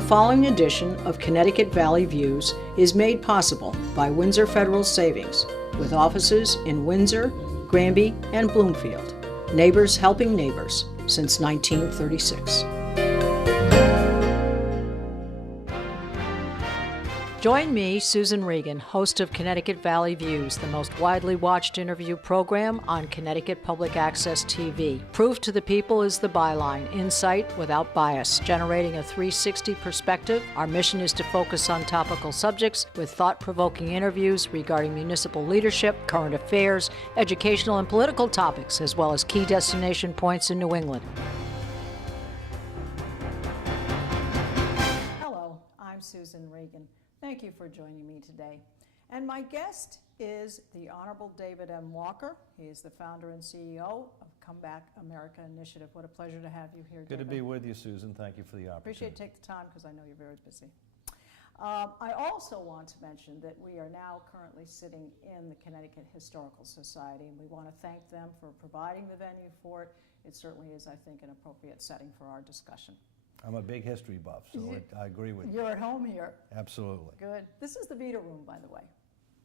The following edition of Connecticut Valley Views is made possible by Windsor Federal Savings, with offices in Windsor, Granby, and Bloomfield. Neighbors helping neighbors since 1936. Join me, Susan Regan, host of Connecticut Valley Views, the most widely watched interview program on Connecticut Public Access TV. Proof to the people is the byline, insight without bias, generating a 360 perspective. Our mission is to focus on topical subjects with thought-provoking interviews regarding municipal leadership, current affairs, educational and political topics, as well as key destination points in New England. Hello, I'm Susan Regan. Thank you for joining me today. And my guest is the Honorable David M. Walker. He is the founder and CEO of Come Back America Initiative. What a pleasure to have you here, David. Good to be with you, Susan. Thank you for the opportunity. Appreciate you take the time because I know you're very busy. I also want to mention that we are now currently sitting in the Connecticut Historical Society, and we want to thank them for providing the venue for it. It certainly is, I think, an appropriate setting for our discussion. I'm a big history buff, so I agree with you. You're at home here. Absolutely. Good. This is the Vita Room, by the way.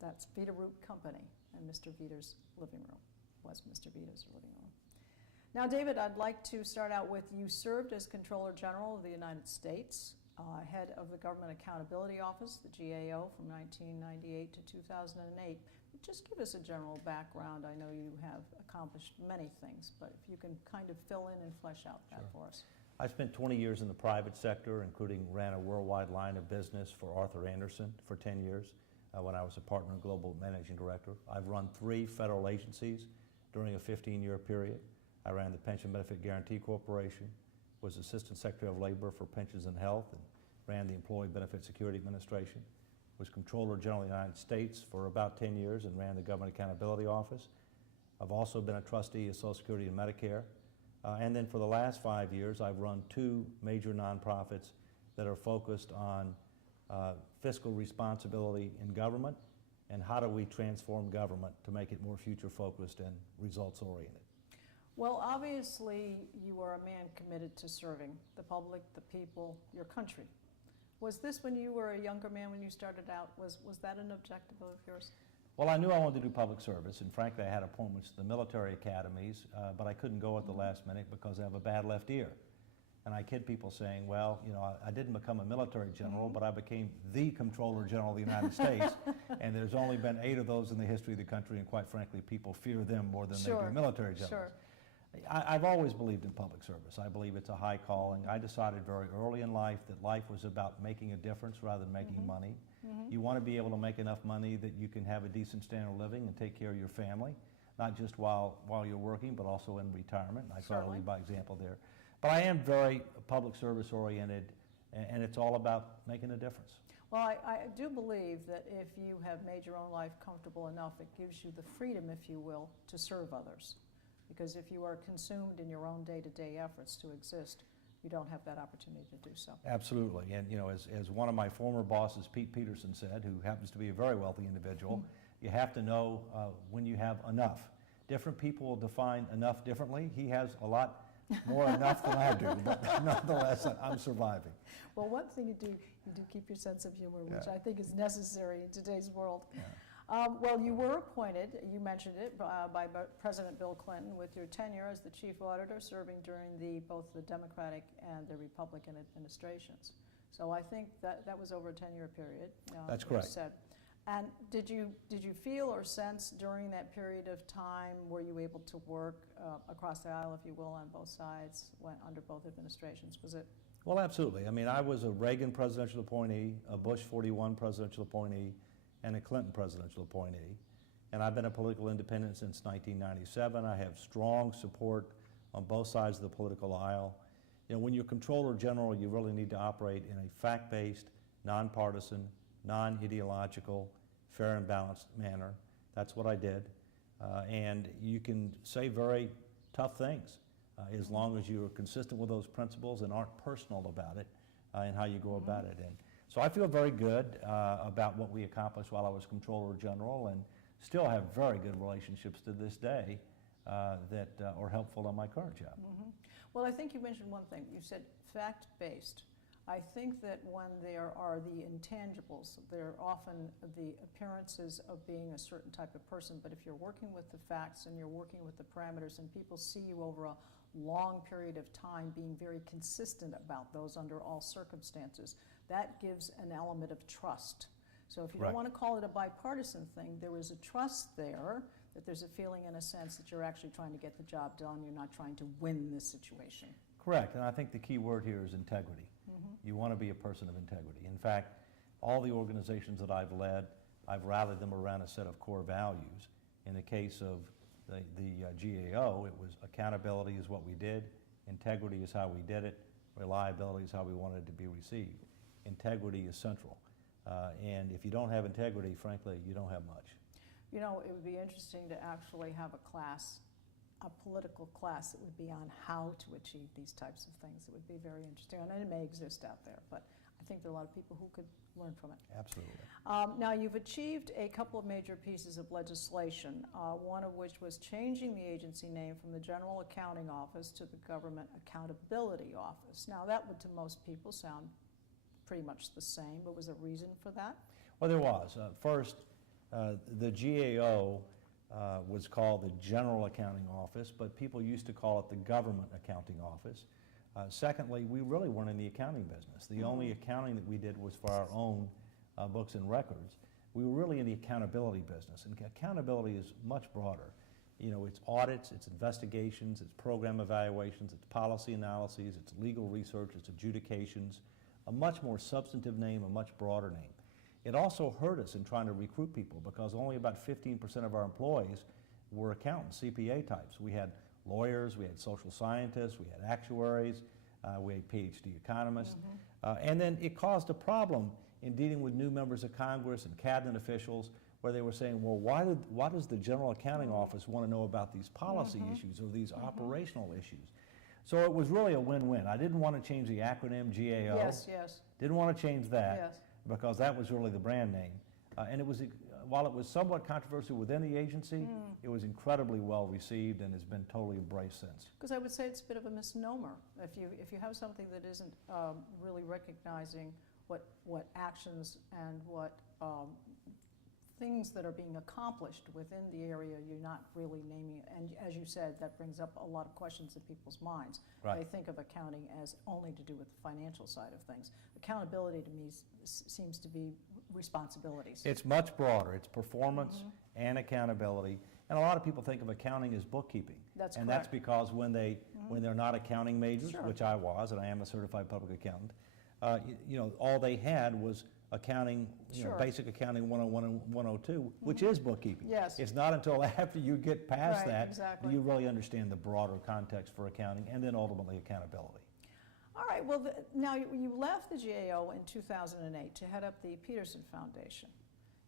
That's Vita Root Company, and Mr. Vita's living room was Mr. Vita's living room. Now, David, I'd like to start out with you served as Comptroller General of the United States, head of the Government Accountability Office, the GAO, from 1998 to 2008. Just give us a general background. I know you have accomplished many things, but if you can kind of fill in and flesh out that for us. I spent 20 years in the private sector, including ran a worldwide line of business for Arthur Andersen for 10 years when I was a partner and global managing director. I've run 3 federal agencies during a 15-year period. I ran the Pension Benefit Guarantee Corporation, was Assistant Secretary of Labor for Pensions and Health, and ran the Employee Benefit Security Administration, was Comptroller General of the United States for about 10 years and ran the Government Accountability Office. I've also been a trustee of Social Security and Medicare. And then for the last 5 years, I've run 2 major nonprofits that are focused on fiscal responsibility in government and how do we transform government to make it more future-focused and results-oriented. Well, obviously, you are a man committed to serving the public, the people, your country. Was this when you were a younger man, when you started out, was that an objective of yours? Well, I knew I wanted to do public service, and frankly, I had appointments to the military academies, but I couldn't go at the last minute because I have a bad left ear. And I kid people saying, well, you know, I didn't become a military general, but I became the Comptroller General of the United States, and there's only been 8 of those in the history of the country, and quite frankly, people fear them more than they do military generals. Sure. I've always believed in public service. I believe it's a high calling. I decided very early in life that life was about making a difference rather than making money. You want to be able to make enough money that you can have a decent standard of living and take care of your family, not just while you're working, but also in retirement. I try to lead by example there. But I am very public service oriented, and it's all about making a difference. Well, I do believe that if you have made your own life comfortable enough, it gives you the freedom, if you will, to serve others. Because if you are consumed in your own day-to-day efforts to exist, you don't have that opportunity to do so. Absolutely, and you know, as one of my former bosses, Pete Peterson, said, who happens to be a very wealthy individual, you have to know when you have enough. Different people will define enough differently. He has a lot more enough than I do, but nonetheless, I'm surviving. Well, one thing you do keep your sense of humor, which I think is necessary in today's world. Well, you were appointed, you mentioned it, by President Bill Clinton with your tenure as the Chief Auditor, serving during both the Democratic and the Republican administrations. So I think that was over a 10-year period. That's correct. Said. And did you feel or sense during that period of time, were you able to work across the aisle, if you will, on both sides, under both administrations? Was it? Well, absolutely. I mean, I was a Reagan presidential appointee, a Bush 41 presidential appointee, and a Clinton presidential appointee. And I've been a political independent since 1997. I have strong support on both sides of the political aisle. You know, when you're Comptroller General, you really need to operate in a fact-based, nonpartisan, non-ideological, fair and balanced manner. That's what I did. And you can say very tough things as long as you're consistent with those principles and aren't personal about it and how you go about it. And so I feel very good about what we accomplished while I was Comptroller General, and still have very good relationships to this day that are helpful in my current job. Well, I think you mentioned one thing. You said fact-based. I think that when there are the intangibles, there are often the appearances of being a certain type of person, but if you're working with the facts and you're working with the parameters and people see you over a long period of time being very consistent about those under all circumstances, that gives an element of trust. So if you don't want to call it a bipartisan thing, there is a trust there, that there's a feeling in a sense that you're actually trying to get the job done, you're not trying to win this situation. Correct, and I think the key word here is integrity. You want to be a person of integrity. In fact, all the organizations that I've led, I've rallied them around a set of core values. In the case of the GAO, it was accountability is what we did, integrity is how we did it, reliability is how we wanted it to be received. Integrity is central. And if you don't have integrity, frankly, you don't have much. You know, it would be interesting to actually have a class, a political class that would be on how to achieve these types of things. It would be very interesting, and it may exist out there, but I think there are a lot of people who could learn from it. Absolutely. Now, you've achieved a couple of major pieces of legislation, one of which was changing the agency name from the General Accounting Office to the Government Accountability Office. Now, that would to most people sound pretty much the same, but was there a reason for that? Well, there was. First, the GAO was called the General Accounting Office, but people used to call it the Government Accounting Office. Secondly, we really weren't in the accounting business. The only accounting that we did was for our own books and records. We were really in the accountability business, and accountability is much broader. You know, it's audits, it's investigations, it's program evaluations, it's policy analyses, it's legal research, it's adjudications, a much more substantive name, a much broader name. It also hurt us in trying to recruit people because only about 15% of our employees were accountants, CPA types. We had lawyers, we had social scientists, we had actuaries, we had PhD economists. And then it caused a problem in dealing with new members of Congress and cabinet officials where they were saying, well, why does the General Accounting Office want to know about these policy issues or these operational issues? So it was really a win-win. I didn't want to change the acronym GAO. Yes, yes. Didn't want to change that. Yes. Because that was really the brand name. And it was, while it was somewhat controversial within the agency, it was incredibly well received and has been totally embraced since. Because I would say it's a bit of a misnomer. If you have something that isn't really recognizing what actions and what things that are being accomplished within the area, you're not really naming it. And as you said, that brings up a lot of questions in people's minds. Right. They think of accounting as only to do with the financial side of things. Accountability to me seems to be responsibilities. It's much broader. It's performance and accountability. And a lot of people think of accounting as bookkeeping. That's and correct. that's because when they're not accounting majors, Sure. which I was, and I am a certified public accountant, you know, all they had was accounting, you know, Sure. basic accounting 101 and 102, which is bookkeeping. Yes. It's not until after you get past Right, that exactly. do you really understand the broader context for accounting and then ultimately accountability. All right, well, now you left the GAO in 2008 to head up the Peterson Foundation.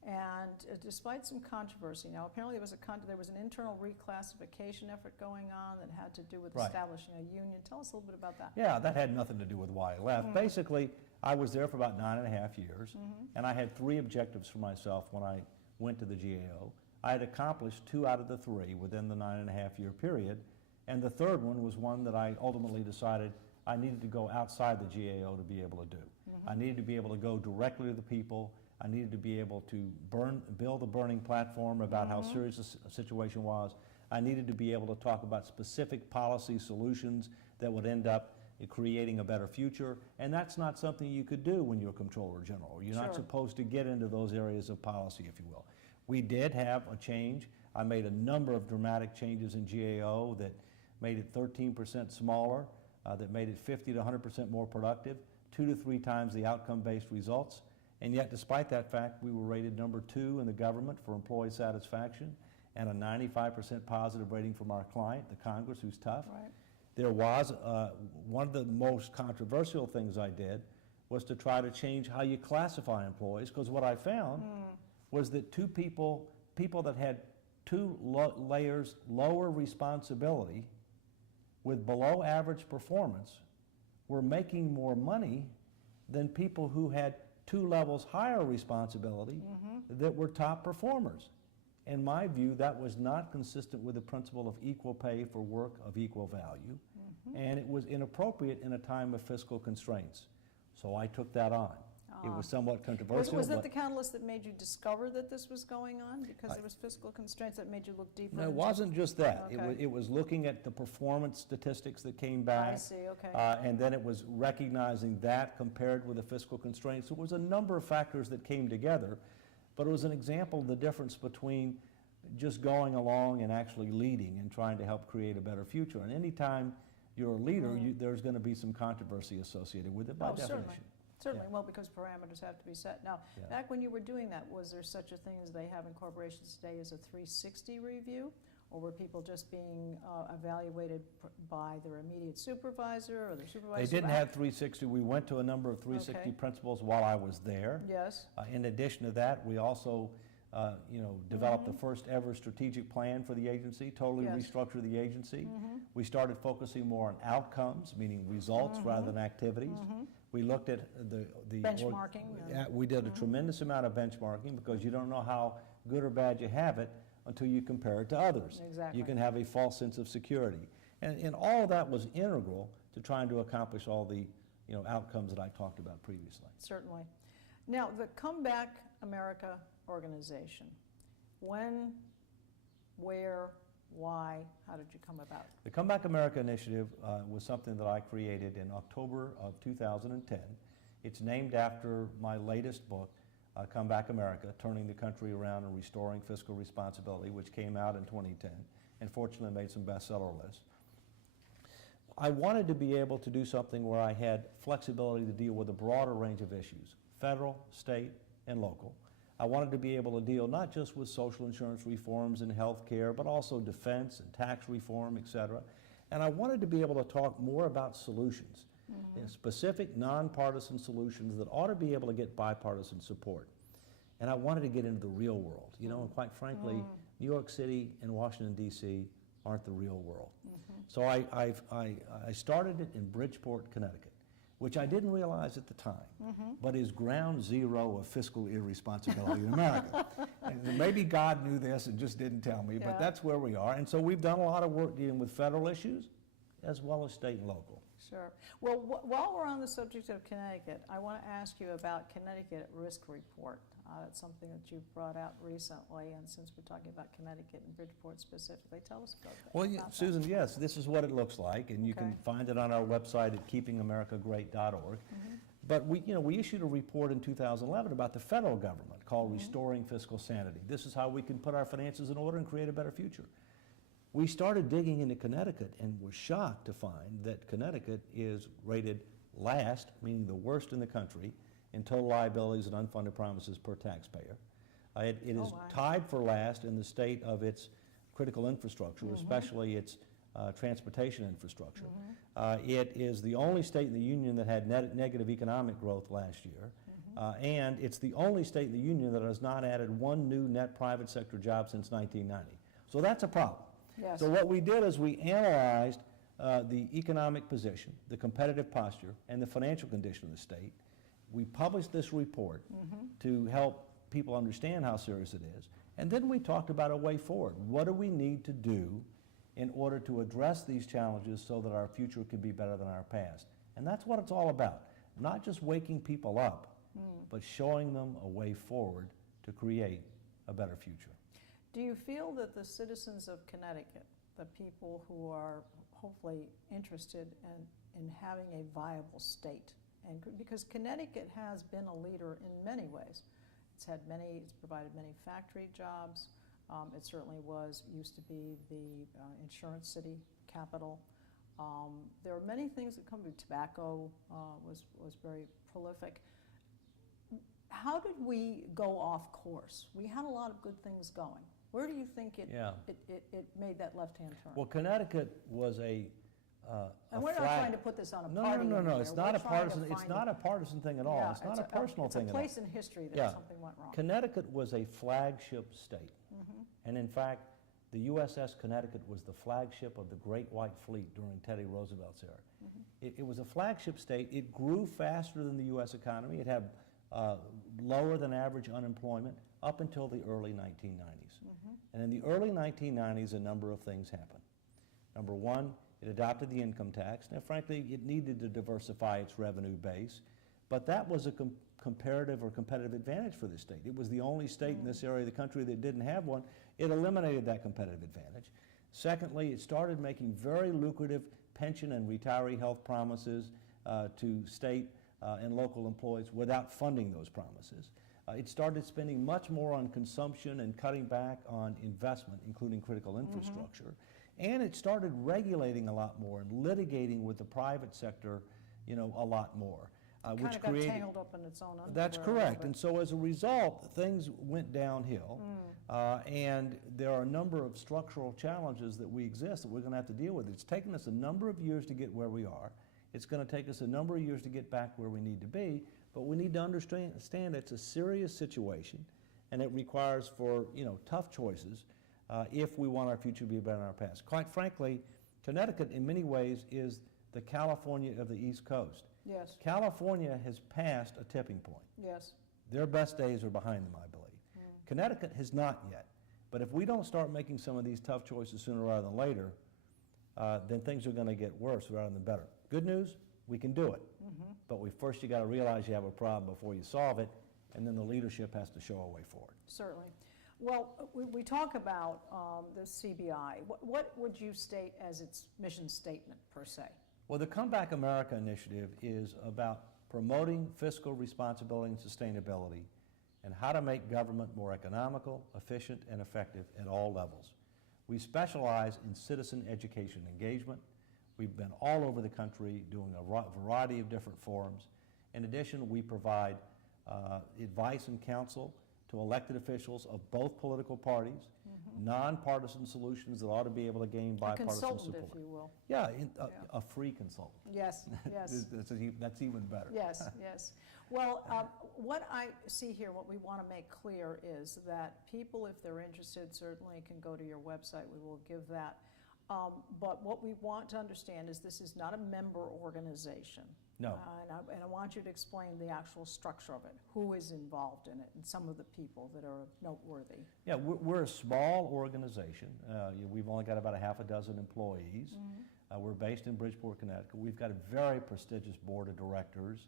And despite some controversy, now apparently there was an internal reclassification effort going on that had to do with Right. establishing a union. Tell us a little bit about that. Yeah, that had nothing to do with why I left. Basically, I was there for about 9.5 years, and I had 3 objectives for myself when I went to the GAO. I had accomplished 2 out of the 3 within the 9.5-year period, and the third one was one that I ultimately decided I needed to go outside the GAO to be able to do. I needed to be able to go directly to the people. I needed to be able to build a burning platform about how serious the situation was. I needed to be able to talk about specific policy solutions that would end up creating a better future, and that's not something you could do when you're Comptroller General. You're not Sure. supposed to get into those areas of policy, if you will. We did have a change. I made a number of dramatic changes in GAO that made it 13% smaller, that made it 50 to 100% more productive, 2 to 3 times the outcome-based results. And yet, despite that fact, we were rated number 2 in the government for employee satisfaction and a 95% positive rating from our client, the Congress, who's tough. Right. There was, one of the most controversial things I did was to try to change how you classify employees, because what I found was that people that had 2 layers lower responsibility with below average performance were making more money than people who had 2 levels higher responsibility that were top performers. In my view, that was not consistent with the principle of equal pay for work of equal value, and it was inappropriate in a time of fiscal constraints. So I took that on. It was somewhat controversial. Was that but the catalyst that made you discover that this was going on? Because there was fiscal constraints that made you look deeper? No, it into wasn't just that. Okay. It was looking at the performance statistics that came back. I see, okay. And then it was recognizing that compared with the fiscal constraints. There was a number of factors that came together, but it was an example of the difference between just going along and actually leading and trying to help create a better future. And anytime you're a leader, there's going to be some controversy associated with it by definition. Certainly, Yeah. well, because parameters have to be set. Now, Yeah. back when you were doing that, was there such a thing as they have in corporations today as a 360 review? Or were people just being evaluated by their immediate supervisor or their supervisor? They didn't have 360. We went to a number of 360 Okay. principles while I was there. Yes, In addition to that, we also developed the first ever strategic plan for the agency, totally Yes. restructured the agency. We started focusing more on outcomes, meaning results rather than activities. We looked at the benchmarking. we did a tremendous amount of benchmarking because you don't know how good or bad you have it until you compare it to others. Exactly. You can have a false sense of security. And all of that was integral to trying to accomplish all the outcomes that I talked about previously. Certainly. Now, the Comeback America organization, when, where, why, how did you come about? The Comeback America initiative was something that I created in October of 2010. It's named after my latest book, Comeback America, Turning the Country Around and Restoring Fiscal Responsibility, which came out in 2010 and fortunately made some bestseller lists. I wanted to be able to do something where I had flexibility to deal with a broader range of issues, federal, state, and local. I wanted to be able to deal not just with social insurance reforms and health care, but also defense and tax reform, et cetera. And I wanted to be able to talk more about solutions, specific nonpartisan solutions that ought to be able to get bipartisan support. And I wanted to get into the real world, and quite frankly, New York City and Washington, D.C. aren't the real world. So I started it in Bridgeport, Connecticut, which I didn't realize at the time, but is ground zero of fiscal irresponsibility in America. And maybe God knew this and just didn't tell me, but that's where we are. And so we've done a lot of work dealing with federal issues as well as state and local. Sure. Well, while we're on the subject of Connecticut, I want to ask you about Connecticut Risk Report. That's something that you've brought out recently, and since we're talking about Connecticut and Bridgeport specifically, tell us about that. Well, Susan, yes, this is what it looks like, and you can find it on our website at keepingamericagreat.org. But we issued a report in 2011 about the federal government called Restoring Fiscal Sanity. This is how we can put our finances in order and create a better future. We started digging into Connecticut and were shocked to find that Connecticut is rated last, meaning the worst in the country, in total liabilities and unfunded promises per taxpayer. It is tied for last in the state of its critical infrastructure, especially its transportation infrastructure. It is the only state in the union that had negative economic growth last year, and it's the only state in the union that has not added one new net private sector job since 1990. So that's a problem. Yes. So what we did is we analyzed the economic position, the competitive posture, and the financial condition of the state. We published this report to help people understand how serious it is. And then we talked about a way forward. What do we need to do in order to address these challenges so that our future can be better than our past? And that's what it's all about. Not just waking people up, but showing them a way forward to create a better future. Do you feel that the citizens of Connecticut, the people who are hopefully interested in having a viable state, and because Connecticut has been a leader in many ways. It's provided many factory jobs. It certainly used to be the insurance city capital. There are many things that come to tobacco was very prolific. How did we go off course? We had a lot of good things going. Where do you think it made that left-hand turn? Well, Connecticut was and we're not trying to put this on a party. No. It's not a partisan. It's not a partisan thing at all. It's not a personal thing at all. It's a place in history that something went wrong. Connecticut was a flagship state, and in fact, the USS Connecticut was the flagship of the Great White Fleet during Teddy Roosevelt's era. It was a flagship state. It grew faster than the U.S. economy. It had lower than average unemployment up until the early 1990s. And in the early 1990s, a number of things happened. Number one, it adopted the income tax. Now, frankly, it needed to diversify its revenue base, But that was a comparative or competitive advantage for the state. It was the only state in this area of the country that didn't have one. It eliminated that competitive advantage. Secondly, it started making very lucrative pension and retiree health promises to state and local employees without funding those promises. It started spending much more on consumption and cutting back on investment, including critical infrastructure. And it started regulating a lot more and litigating with the private sector, you know, a lot more. Which got tangled up in its own underwear. That's correct. And so as a result, things went downhill. And there are a number of structural challenges that we exist that we're going to have to deal with. It's taken us a number of years to get where we are. It's going to take us a number of years to get back where we need to be. But we need to understand it's a serious situation, and it requires for, you know, tough choices if we want our future to be better than our past. Quite frankly, Connecticut in many ways is the California of the East Coast. Yes. California has passed a tipping point. Yes. Their best days are behind them, I believe. Connecticut has not yet. But if we don't start making some of these tough choices sooner rather than later, then things are going to get worse rather than better. Good news, we can do it. But first you got to realize you have a problem before you solve it, and then the leadership has to show a way forward. Certainly. Well, we talk about the CBI. What would you state as its mission statement, per se? Well, the Come Back America initiative is about promoting fiscal responsibility and sustainability and how to make government more economical, efficient, and effective at all levels. We specialize in citizen education engagement. We've been all over the country doing a variety of different forums. In addition, we provide advice and counsel to elected officials of both political parties, nonpartisan solutions that ought to be able to gain bipartisan support. A consultant, if you will. Yeah, a free consultant. Yes, yes. That's even better. Yes, yes. Well, what I see here, what we want to make clear is that people, if they're interested, certainly can go to your website. We will give that. But what we want to understand is this is not a member organization. No. And I want you to explain the actual structure of it, who is involved in it, and some of the people that are noteworthy. Yeah, we're a small organization. We've only got about a half a dozen employees. We're based in Bridgeport, Connecticut. We've got a very prestigious board of directors,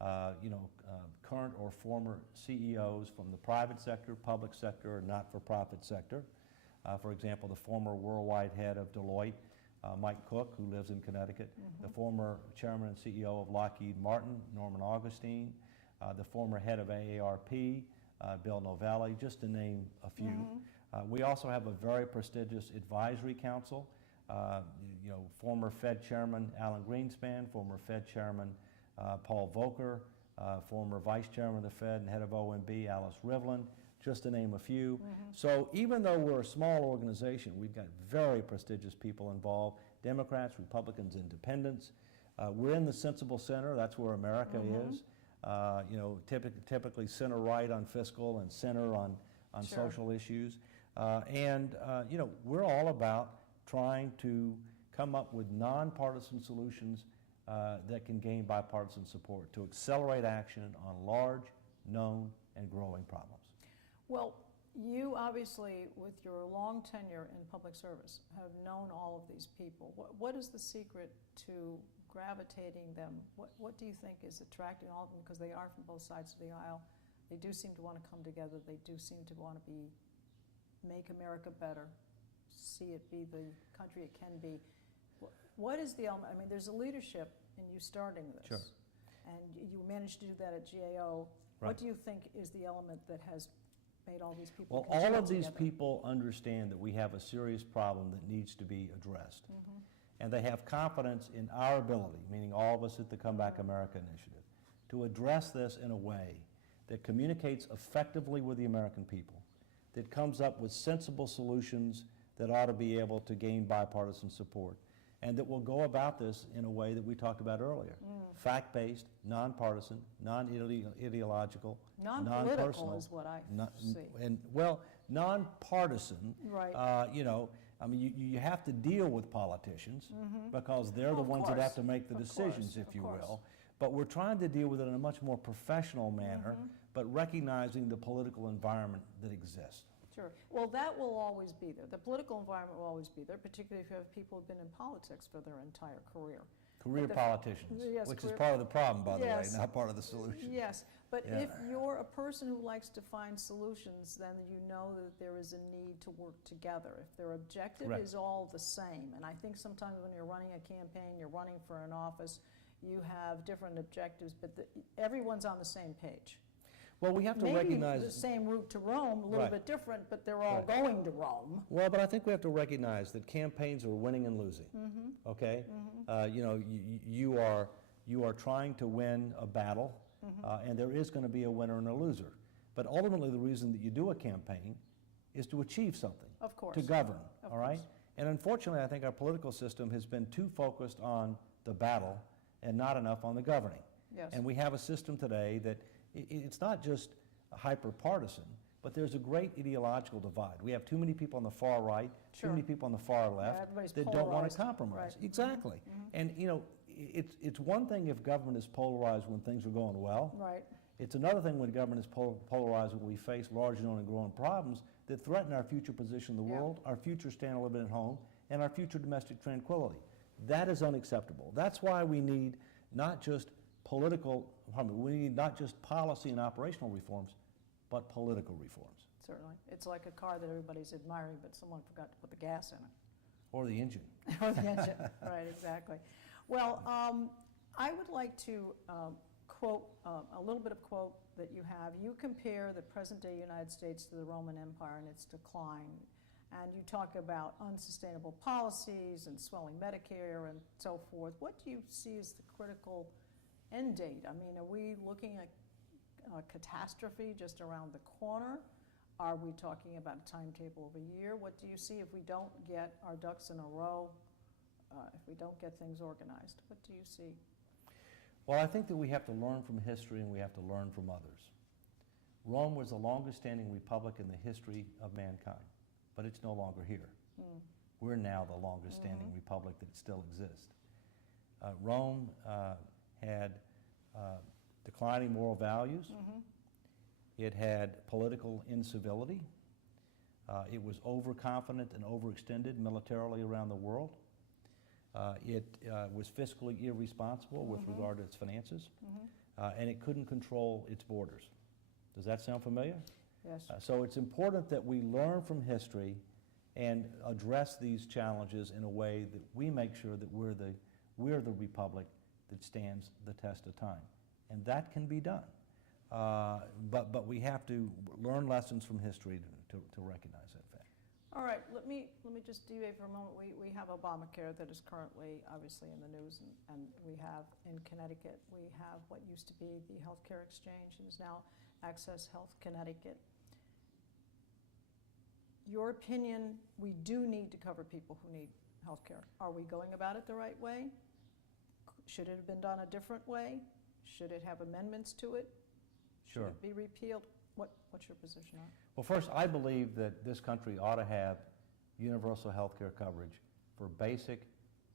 current or former CEOs from the private sector, public sector, and not-for-profit sector. For example, the former worldwide head of Deloitte, Mike Cook, who lives in Connecticut, the former chairman and CEO of Lockheed Martin, Norman Augustine, the former head of AARP, Bill Novelli, just to name a few. We also have a very prestigious advisory council. Former Fed Chairman Alan Greenspan, former Fed Chairman Paul Volcker, former Vice Chairman of the Fed and head of OMB Alice Rivlin, just to name a few. So even though we're a small organization, we've got very prestigious people involved, Democrats, Republicans, Independents. We're in the sensible center, that's where America is. Typically center right on fiscal and center on social issues. We're all about trying to come up with nonpartisan solutions that can gain bipartisan support to accelerate action on large, known, and growing problems. Well, you obviously, with your long tenure in public service, have known all of these people. What is the secret to gravitating them? What do you think is attracting all of them? Because they are from both sides of the aisle. They do seem to want to come together. They do seem to want to make America better, see it be the country it can be. What is the element? I mean, there's a leadership in you starting this. Sure. And you managed to do that at GAO. Right. What do you think is the element that has made all these people Well, all of these people understand that we have a serious problem that needs to be addressed. And they have confidence in our ability, meaning all of us at the Come Back America initiative, to address this in a way that communicates effectively with the American people, that comes up with sensible solutions that ought to be able to gain bipartisan support, and that will go about this in a way that we talked about earlier. Fact-based, nonpartisan, non-ideological, non-political is what I see. Nonpartisan. Right. You have to deal with politicians because they're the ones that have to make the decisions, if you will. But we're trying to deal with it in a much more professional manner, but recognizing the political environment that exists. Sure. Well, that will always be there. The political environment will always be there, particularly if you have people who have been in politics for their entire career. Career politicians, yes, which career- is part of the problem, by the way, Yes. not part of the solution. Yes, but Yeah. if you're a person who likes to find solutions, then you know that there is a need to work together. If their objective Correct. is all the same, and I think sometimes when you're running a campaign, you're running for an office, you have different objectives, but everyone's on the same page. Well, we have to Maybe recognize... the same route to Rome, a little Right. bit different, but they're all Right. going to Rome. Well, but I think we have to recognize that campaigns are winning and losing, okay? You know, you are trying to win a battle, and there is going to be a winner and a loser. But ultimately, the reason that you do a campaign is to achieve something. Of course. To govern, Of all right? course. And unfortunately, I think our political system has been too focused on the battle and not enough on the governing. Yes. And we have a system today that it's not just hyper-partisan, but there's a great ideological divide. We have too many people on the far right, Sure. too many people on the far left everybody's that don't want polarized. to compromise. Right. Exactly. And, you know, it's one thing if government is polarized when things are going well. Right. It's another thing when government is polarized when we face large known and growing problems that threaten our future position in the Yeah. world, our future standard of living at home, and our future domestic tranquility. That is unacceptable. That's why we need not just we need not just policy and operational reforms, but political reforms. Certainly. It's like a car that everybody's admiring, but someone forgot to put the gas in it. Or the engine. Or the engine, right, exactly. Well, I would like to quote a little bit of quote that you have. You compare the present-day United States to the Roman Empire and its decline, and you talk about unsustainable policies and swelling Medicare and so forth. What do you see as the critical end date? I mean, are we looking at a catastrophe just around the corner? Are we talking about a timetable of a year? What do you see if we don't get our ducks in a row, if we don't get things organized? What do you see? Well, I think that we have to learn from history and we have to learn from others. Rome was the longest standing republic in the history of mankind, but it's no longer here. We're now the longest standing republic that still exists. Rome had declining moral values. It had political incivility. It was overconfident and overextended militarily around the world. It was fiscally irresponsible with regard to its finances, and it couldn't control its borders. Does that sound familiar? Yes. So it's important that we learn from history and address these challenges in a way that we make sure that we're the republic that stands the test of time. And that can be done. But we have to learn lessons from history to recognize that fact. All right, let me just deviate for a moment. We have Obamacare that is currently obviously in the news, and we have in Connecticut, we have what used to be the healthcare exchange and is now Access Health Connecticut. Your opinion, we do need to cover people who need healthcare. Are we going about it the right way? Should it have been done a different way? Should it have amendments to it? Should Sure. it be repealed? What's your position on it? Well, first, I believe that this country ought to have universal health care coverage for basic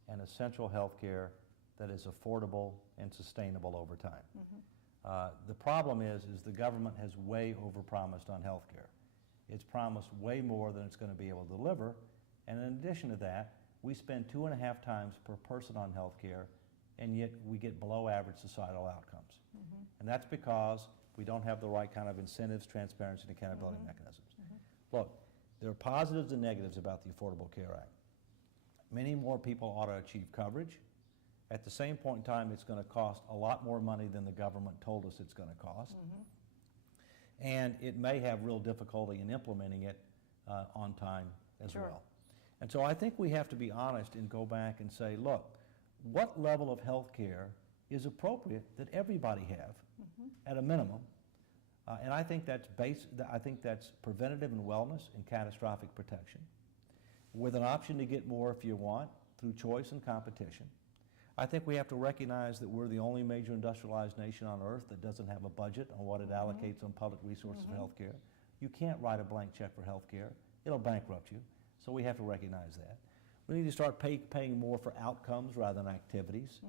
and essential health care that is affordable and sustainable over time. The problem is the government has way overpromised on health care. It's promised way more than it's going to be able to deliver, and in addition to that, we spend 2.5 times per person on health care, and yet we get below average societal outcomes. And that's because we don't have the right kind of incentives, transparency, and accountability mechanisms. Look, there are positives and negatives about the Affordable Care Act. Many more people ought to achieve coverage. At the same point in time, it's going to cost a lot more money than the government told us it's going to cost. And it may have real difficulty in implementing it on time as well. And so I think we have to be honest and go back and say, look, what level of health care is appropriate that everybody have at a minimum? And I think that's preventative and wellness and catastrophic protection, with an option to get more if you want through choice and competition. I think we have to recognize that we're the only major industrialized nation on earth that doesn't have a budget on what it allocates on public resources for health care. You can't write a blank check for health care. It'll bankrupt you. So we have to recognize that. We need to start paying more for outcomes rather than activities.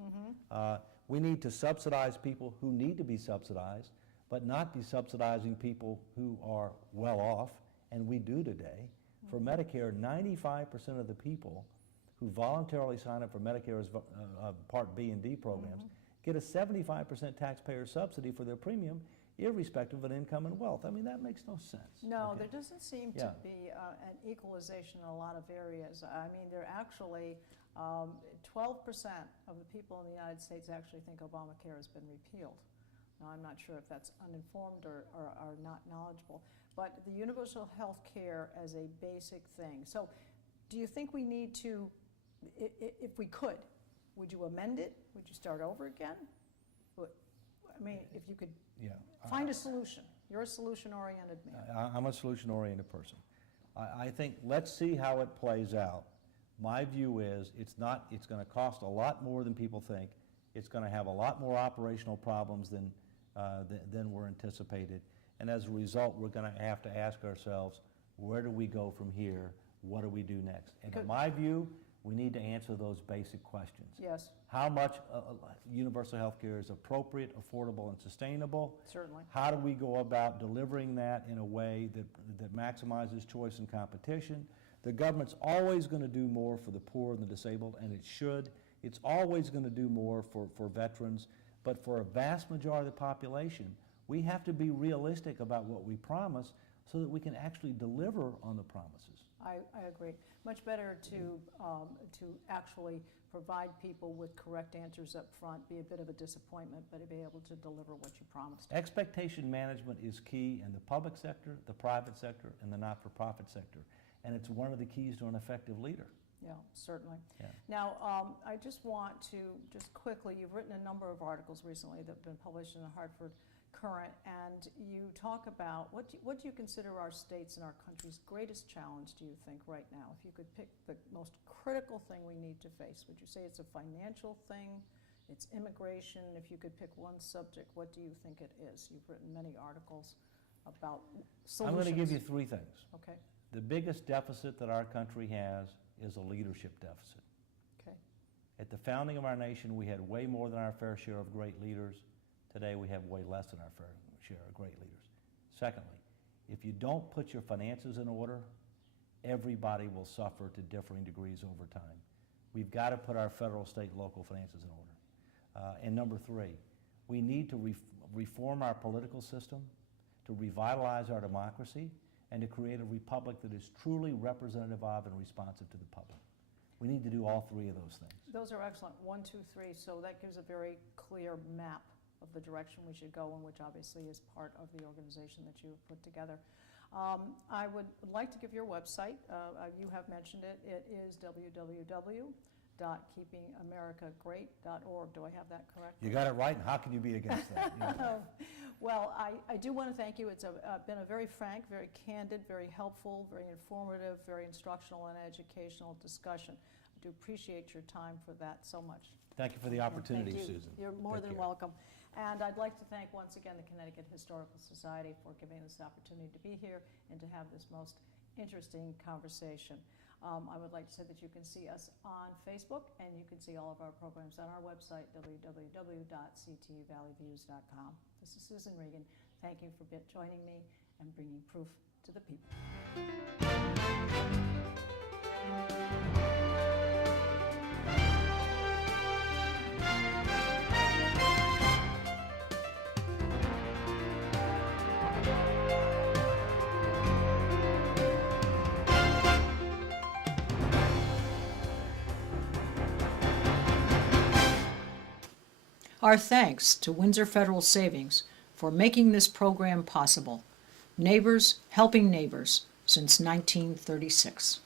We need to subsidize people who need to be subsidized, but not be subsidizing people who are well off, and we do today. For Medicare, 95% of the people who voluntarily sign up for Medicare's Part B and D programs get a 75% taxpayer subsidy for their premium, irrespective of income and wealth. I mean, that makes no sense. No, okay? there doesn't seem to be an equalization in a lot of areas. I mean, there actually, 12% of the people in the United States actually think Obamacare has been repealed. Now, I'm not sure if that's uninformed or not knowledgeable, but the universal health care as a basic thing. So do you think we need to, if we could, would you amend it? Would you start over again? I mean, if you could find a solution. You're a solution-oriented man. I'm a solution-oriented person. I think let's see how it plays out. My view is it's going to cost a lot more than people think. It's going to have a lot more operational problems than were anticipated. And as a result, we're going to have to ask ourselves, where do we go from here? What do we do next? And in my view, we need to answer those basic questions. Yes. How much universal health care is appropriate, affordable, and sustainable? Certainly. How do we go about delivering that in a way that maximizes choice and competition? The government's always going to do more for the poor and the disabled, and it should. It's always going to do more for veterans, but for a vast majority of the population, we have to be realistic about what we promise so that we can actually deliver on the promises. I agree. Much better to actually provide people with correct answers up front, be a bit of a disappointment, but to be able to deliver what you promised. Expectation management is key in the public sector, the private sector, and the not-for-profit sector, and it's one of the keys to an effective leader. Yeah, certainly. Yeah. Now, I just want to, quickly, you've written a number of articles recently that have been published in the Hartford Courant, and you talk about what do you consider our state's and our country's greatest challenge, do you think, right now? If you could pick the most critical thing we need to face, would you say it's a financial thing, it's immigration? If you could pick one subject, what do you think it is? You've written many articles about solutions. I'm going to give you three things. Okay. The biggest deficit that our country has is a leadership deficit. Okay. At the founding of our nation, we had way more than our fair share of great leaders. Today, we have way less than our fair share of great leaders. Secondly, if you don't put your finances in order, everybody will suffer to differing degrees over time. We've got to put our federal, state, local finances in order. And number three, we need to reform our political system, to revitalize our democracy, and to create a republic that is truly representative of and responsive to the public. We need to do all three of those things. Those are excellent. 1, 2, 3. So that gives a very clear map of the direction we should go in, which obviously is part of the organization that you have put together. I would like to give your website. You have mentioned it. It is www.keepingamericagreat.org. Do I have that correct? You got it right, and how can you be against that? Well, I do want to thank you. It's been a very frank, very candid, very helpful, very informative, very instructional and educational discussion. I do appreciate your time for that so much. Thank you for the opportunity, Thank you. Susan. You're more Take than care. welcome. And I'd like to thank once again the Connecticut Historical Society for giving us the opportunity to be here and to have this most interesting conversation. I would like to say that you can see us on Facebook, and you can see all of our programs on our website, www.ctvalleyviews.com. This is Susan Regan. Thank you for joining me and bringing proof to the people. Our thanks to Windsor Federal Savings for making this program possible. Neighbors helping neighbors since 1936.